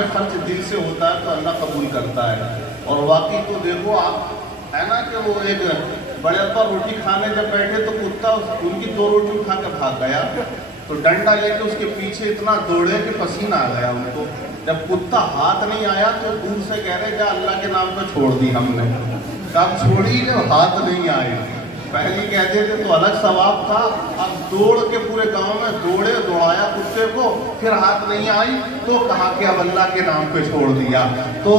में खर्च दिल से होता है तो अल्लाह कबूल करता है। और वाकई तो देखो आप, है ना कि वो एक बड़े अब्बा रोटी खाने जब बैठे तो कुत्ता उनकी 2 रोटी उठा के भाग गया, तो डंडा लेके उसके पीछे इतना दौड़े कि पसीना आ गया उनको। जब कुत्ता हाथ नहीं आया तो दूर से कह रहे जा अल्लाह के नाम पे छोड़ दी हमने। कब छोड़ी जब हाथ नहीं आए। पहली कहते थे तो अलग सवाब था, अब दौड़ के पूरे गांव में दौड़े दौड़ाया कुत्ते को, फिर हाथ नहीं आई तो कहा कि अब अल्लाह के नाम पे छोड़ दिया। तो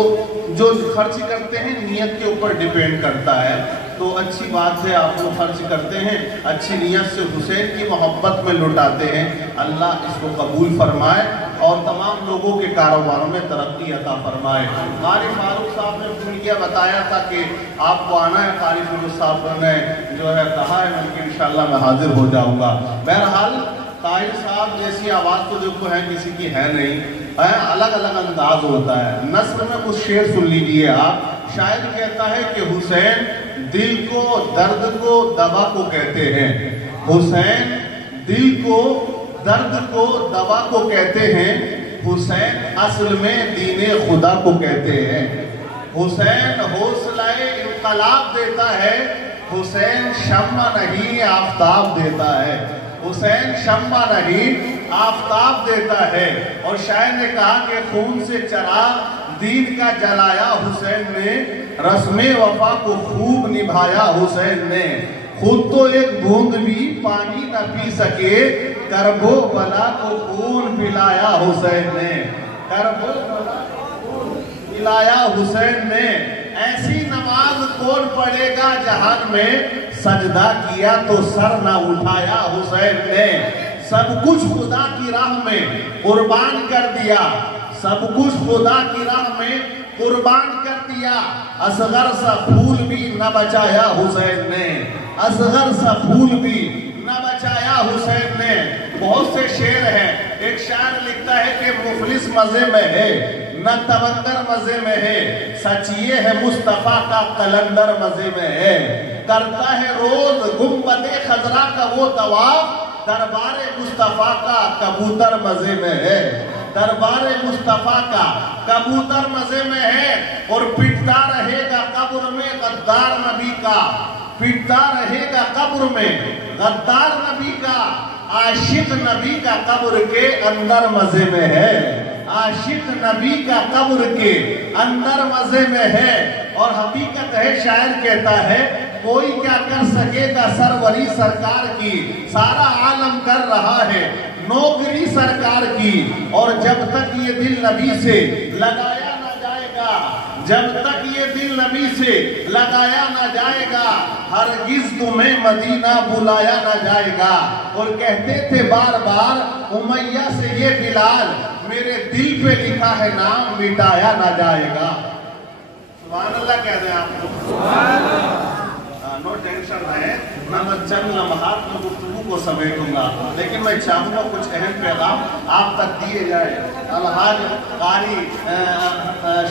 जो खर्च करते हैं नीयत के ऊपर डिपेंड करता है। तो अच्छी बात है आप लोग खर्च करते हैं, अच्छी नीयत से हुसैन की मोहब्बत में लुटाते हैं। अल्लाह इसको कबूल फरमाए और तमाम लोगों के कारोबारों में तरक्की अता फरमाए। कारी फारूक साहब ने फोन किया, बताया था कि आपको आना है। कारी फारूक साहब ने जो है कहा है, बल्कि इंशाल्लाह मैं हाजिर हो जाऊंगा। बहरहाल ताहिर साहब जैसी आवाज़ तो देखो है किसी की है नहीं, है अलग अलग अंदाज होता है। नस्र में कुछ शेर सुन लीजिए आप। शायर कहता है कि हुसैन दिल को दर्द को दवा को कहते हैं, हुसैन दिल को दर्द को दवा को कहते हैं, हुसैन असल में दीने खुदा को कहते हैं। हुसैन हौसलाए इनकलाब देता है, हुसैन शम्मा नहीं आफताब देता है, हुसैन शम्मा नहीं आफताब देता है। और शायर ने कहा कि खून से चराग दीन का जलाया हुसैन ने, रस्मे वफा को खूब निभाया हुसैन ने। खुद तो एक बूंद भी पानी न पी सके, करबो बला को खून पिलाया हुसैन ने, करबो बला को खून पिलाया हुसैन ने। ऐसी नमाज कौन पढ़ेगा जहान में, सजदा किया तो सर न उठाया हुसैन ने। सब कुछ खुदा की राह में कुर्बान कर दिया, सब कुछ खुदा की राह में कुर्बान कर दिया। असगर सा फूल भी न बचाया हुसैन ने, असगर सा फूल भी न बचाया हुसैन ने। बहुत से शेर हैं। एक शायर लिखता है कि मुफलिस मजे में है न तवंदर मजे में है, सच ये है मुस्तफा का कलंदर मजे में है। करता है रोज गुंबदे खजरा का वो तवाफ, दरबारे मुस्तफा का कबूतर मजे में है, दरबारे मुस्तफा का कबूतर मजे में है। और पिटता रहेगा कब्र में गद्दार नबी का, पिटता रहेगा कब्र में गद्दार नबी का। आशिक नबी का कब्र के अंदर मजे में है, आशिक नबी का कब्र के अंदर मजे में है। और हकीकत है, शायर कहता है कोई क्या कर सकेगा सरवरी सरकार की, सारा आलम कर रहा है नौकरी सरकार की। और जब तक ये दिल नबी से लगाया ना जाएगा, जब तक ये दिल नबी से लगाया ना जाएगा, हरगिज तुम्हें मदीना बुलाया ना जाएगा। और कहते थे बार बार उमैया से ये बिलाल, मेरे दिल पे लिखा है नाम मिटाया ना जाएगा। सुभान अल्लाह कह रहे हैं आपको, नो टेंशन है, मैं चंद लम्हात में गुफ्तगू को समेटूंगा, लेकिन मैं चाहूंगा कुछ अहम पैगाम आप तक दिए जाए। अलहाज कारी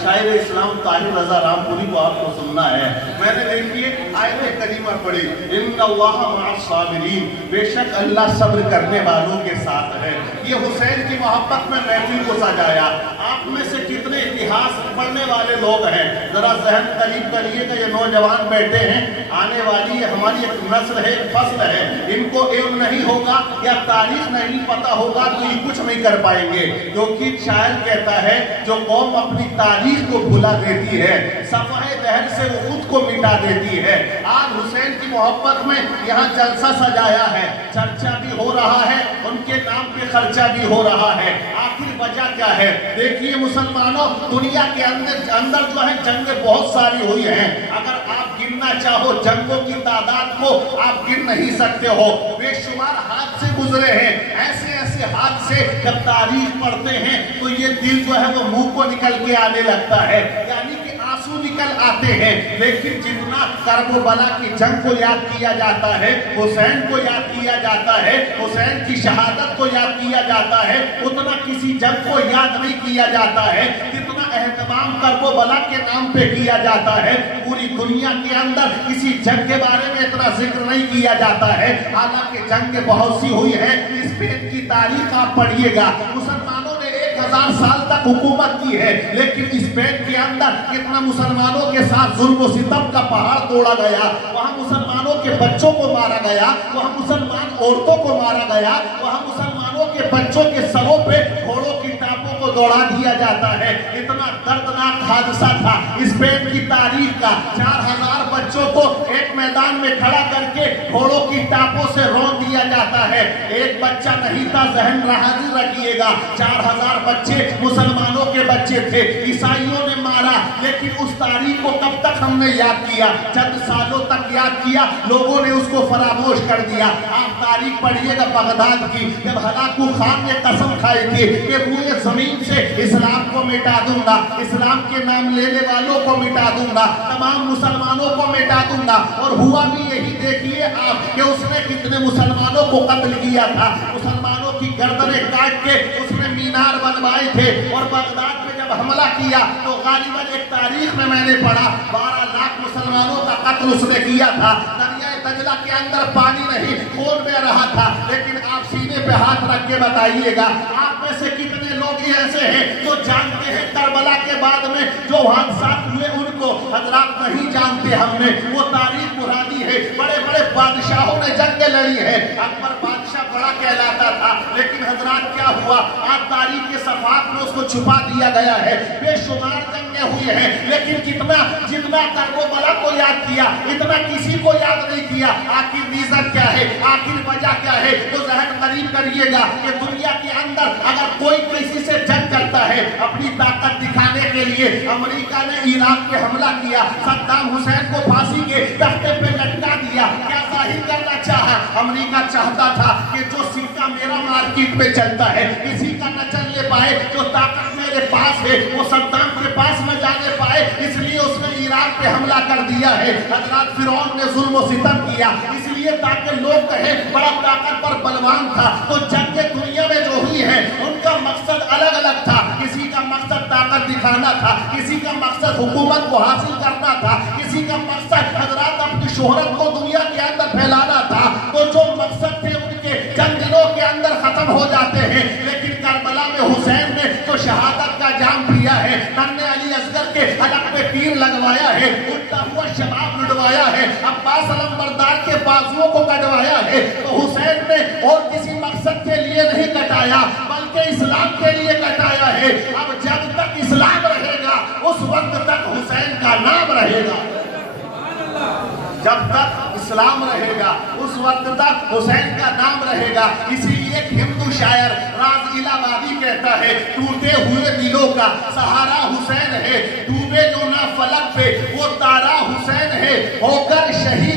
शायर इस्लाम ताहिर रजा रामपुरी को आपको सुनना है। मैंने देखिए आयत करीमा पढ़ी, इन्नल्लाह मअस साबिरीन, बेशक अल्लाह सब्र करने वालों के साथ है। ये हुसैन की मोहब्बत में महफिल को सजाया। आप में से कितने इतिहास पढ़ने वाले लोग हैं, जरा जहन करीब करिएगा। ये नौजवान बैठे हैं, आने वाली हमारी एक नस्ल है, एक फस्ल है, इनको इल्म नहीं होगा या तारीख नहीं पता होगा तो ये कुछ नहीं कर पाएंगे। क्योंकि शायर कहता है जो कौम अपनी तारीख को भुला देती है, सफ़हे दहर से वो खुद को मिटा देती है। आज हुसैन की मोहब्बत में यहाँ जलसा सजाया है, चर्चा भी हो रहा है, उनके नाम पे खर्चा भी हो रहा है। आखिर वजह क्या है? देखिए मुसलमानों, दुनिया के अंदर जो है जंगें बहुत सारी हुई हैं। अगर आप गिनना चाहो जंगों की तादाद को आप गिन नहीं सकते हो। बेशुमार हादसे गुजरे हैं, ऐसे ऐसे हादसे जब तारीख पढ़ते हैं तो ये दिल जो है वो मुंह को निकल के आने लगता है, यानी कि आंसू निकल आते हैं। लेकिन जितना करबला की जंग को याद किया जाता है, हुसैन को याद किया जाता है, हुसैन की शहादत को याद किया जाता है, उतना किसी जंग को याद नहीं किया जाता है जितना एहतमाम करबला के नाम पे किया जाता है। पूरी दुनिया के अंदर किसी जंग के बारे में इतना जिक्र नहीं किया जाता है, हालांकि जंग बहुत सी हुई है। स्पेन की तारीख आप पढ़िएगा, मुसलमानों ने 1000 साल तक हुकूमत की है, लेकिन स्पेन के अंदर कितना मुसलमानों के साथ जुल्म और सितम का पहाड़ तोड़ा गया, वहाँ मुसलमानों के बच्चों को मारा गया, वहाँ मुसलमान औरतों को मारा गया, वहाँ मुसलमानों के बच्चों के सरों पे घोड़ों की टापों को दौड़ा दिया जाता है। इतना दर्दनाक हादसा था स्पेन की तारीख का। 4000 बच्चों को एक मैदान में खड़ा करके घोड़ों की टापों से रौंद दिया जाता है। एक बच्चा नहीं था, ज़हन हाजिर रखिएगा, 4000 बच्चे मुसलमानों के बच्चे थे, ईसाइयों ने मारा। लेकिन उस तारीख को कब तक हमने याद किया? चंद सालों तक याद किया, लोगों ने उसको फरामोश कर दिया। आप तारीख पढ़िएगा बगदाद की, जब हलाकू खान ने कसम खाई थी कि पूरे जमीन से इस्लाम को मिटा दूंगा, इस्लाम के नाम लेने वालों को मिटा दूंगा, तमाम मुसलमानों को मिटा दूंगा। और हुआ भी यही, देखिए आप कि उसने कितने मुसलमानों को कत्ल किया था। मुसलमानों की गर्दनें काट के उसने मीनार बनवाए थे। और बगदाद में जब हमला किया तो गालिबन एक तारीख में मैंने पढ़ा 12 लाख मुसलमानों का कत्ल उसने किया था। दरिया दजला के अंदर पानी नहीं, खून बह रहा था। लेकिन आप सीने पे हाथ रख के बताइएगा, आप में से कितने लोग ऐसे हैं जो जानते हैं करबला के बाद में जो हादसात हुए उनको? हजरात नहीं जानते, हमने वो तारीख पुरानी है। बड़े बड़े बादशाहों ने जंग लड़ी है, अकबर बादशाह बड़ा कहलाता था, लेकिन हजरात क्या हुआ? आज तारीख के सफात में उसको छुपा दिया गया है। बेशुमार जंगें हुई हैं, लेकिन जितना करबला को याद किया इतना किसी को याद नहीं किया। आखिर रीजन क्या है, आखिर वजह क्या है? तो जहन करीब करिएगा कि दुनिया के अंदर अगर कोई किसी से जंग करता है अपनी ताकत दिखाने के लिए, अमेरिका ने इराक पे हमला किया, सद्दाम हुसैन को फांसी के तख्ते पे लटका दिया, क्या जाहिर करना चाहा? अमेरिका चाहता था कि जो सिक्का मेरा मार्केट पे चलता है किसी का न चलने पाए, जो ताकत मेरे पास है वो सद्दाम के पास न जाने पाए, इसलिए उसने इराक पे हमला कर दिया है। हजरत फिरौन ने जुल्म और सितम किया, इसलिए ताकि लोग कहें बड़ा ताकतवर बलवान था। तो जंगें दुनिया में जो हुई है उनका मकसद अलग अलग था। किसी का मकसद ताकत दिखाना था, किसी का मकसद हुकूमत को हासिल करना था, किसी का मकसद हजरत अपनी शोहरत को दुनिया के अंदर फैलाना था। तो जो मकसद थे उनके चंद दिनों के अंदर खत्म हो जाते हैं। लेकिन करबला में हुसैन ने तो शहादत का जाम पिया है, नन्हे अली असगर के हलक पे तीर लगवाया है, उल्टा हुआ शबाब लुटवाया है, अब्बास अलमबरदार के बाजुओं को कटवाया है। तो हुसैन ने और किसी मकसद के लिए नहीं कटाया, बल्कि इस्लाम के लिए कटाया है। अब जब तक इस्लाम रहेगा उस वक्त तक हुसैन का नाम रहेगा, जब तक इस्लाम रहेगा उस वक्त तक हुसैन का नाम रहेगा। इसीलिए एक हिंदू शायर राज इलाहाबादी कहता है, टूटे हुए दिलों का सहारा हुसैन है, डूबे जो ना फलक पे वो तारा हुसैन है, होकर शहीद